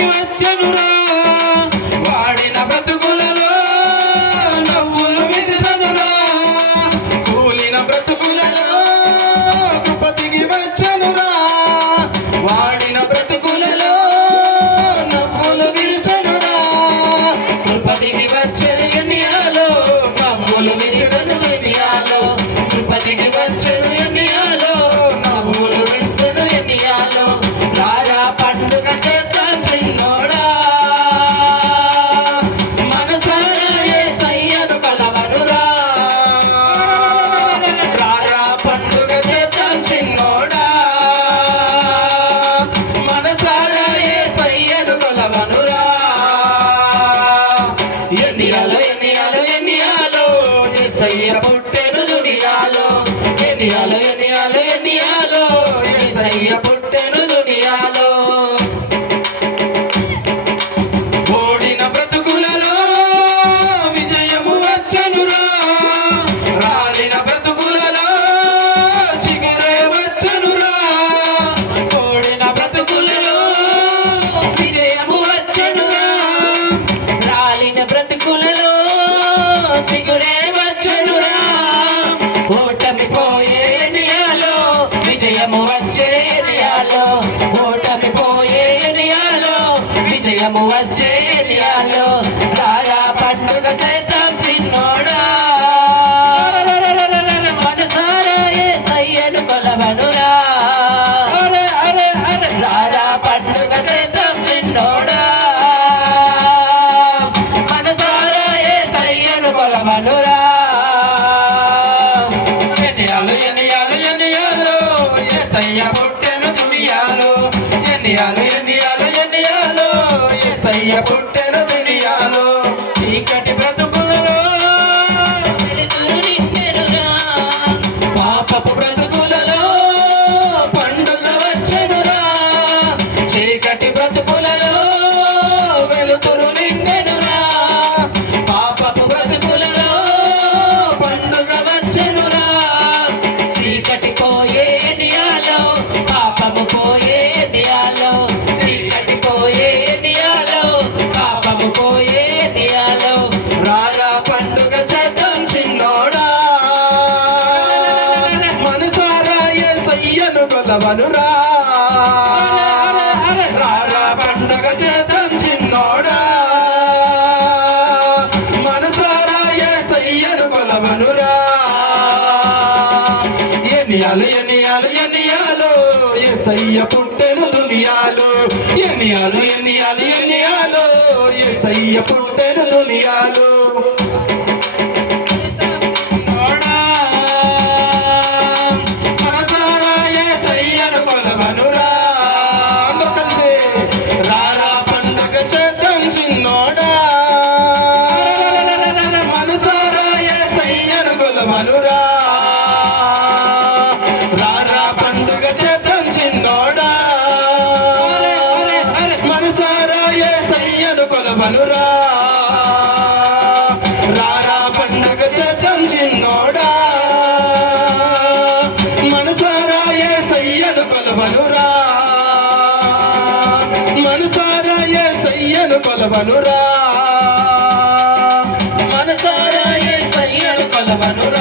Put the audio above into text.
కృపతికి వచ్చనురా వాడిన బ్రతుకులలో నవ్వులు విరిసనురా కూలిన బ్రతుకులలో కృపతికి వచ్చనురా వాడిన బ్రతుకులలో నవ్వులు విరిసనురా కృపతికి వచ్చే ఎన్నియాలో నవ్వులు విరిసను ఎన్నియాలో కృపతికి వచ్చను ఎన్నియాలో నవ్వులు విరిసను ఎన్నియాలో రారా పండుగ చేద్దాం చిన్నోడా మనసారా యేసయ్యను కొలవనురా రారా పండుగ చేద్దాం చిన్నోడా మనసారా యేసయ్యను కొలవనురా ఎన్నియాలో ఎన్నియాలో ఎన్నియాలో యేసయ్య పుట్టెను దునియాలో ఎన్నియాలో ఎన్నియాలో ఎన్నియాలో యేసయ్య పుట్టెను దునియాలో ఓడిన బ్రతుకులలో విజయము వచ్చనురా రాలిన బ్రతుకులలో చిగురే వచ్చనురా ఓడిన బ్రతుకులలో విజయము వచ్చనురా రాలిన బ్రతుకులలో చిగురే వచ్చనురా ఓటమి పోయే ఎన్నియాలో విజయము వచ్చే ఎన్నియాలో ఓటమి పోయే ఎన్నియాలో విజయము వచ్చే ఎన్నియాలో రారా పండుగ చేద్దాం చిన్నోడా మనసారా యేసయ్యను కొలవనురా రారా పండుగ చేద్దాం చిన్నోడా మనసారా యేసయ్యను కొలవనురా ఎన్నియాలో ఎన్నియాలో ఎన్నియాలో యేసయ్య పుట్టెను దునియాలో ఎన్నియాలో ఎన్నియాలో ఎన్నియాలో యేసయ్య పుట్టెను దునియాలో చీకటి బ్రతుకులలో వెలుతురు నిండెనురా పాపపు బ్రతుకులలో పండుగ వచ్చెనురా చీకటి బ్రతుకులలో వెలుతురు నిండెనురా పాపపు బ్రతుకులలో పండుగ వచ్చెనురా చీకటి పోయే ఎన్నియాలో పాపము పోయే ఎన్నియాలో చీకటి పోయే ఎన్నియాలో పాపము పోయే ఎన్నియాలో రారా పండుగ చేద్దాం చిన్నోడా మనసారా యేసయ్యను కొలవనురా రారా పండుగ చేద్దాం చిన్నోడా మనసారా యేసయ్యను కొలవనురా ఎన్నియాలు ఎన్నియాలు ఎన్నియాలో యేసయ్య పుట్టెను దునియాలో ఎన్నియాలు ఎన్నియాలు ఎన్నియాలో యేసయ్య పుట్టెను దునియాలో మనసారా యేసయ్యను కొలవనురా అందరూ కలిసి రారా పండుగ చేద్దాం చిన్నోడా మనసారా యేసయ్యను కొలవనురా రారా పండుగ చేద్దాం చిన్నోడా మనసారా యేసయ్యను కొలవనురా రారా పండుగ చేద్దాం చిన్నోడా మనసారా యేసయ్యను కొలవనురా మనసారా యేసయ్యను కొలవనురా మనసారా యేసయ్యను కొలవనురా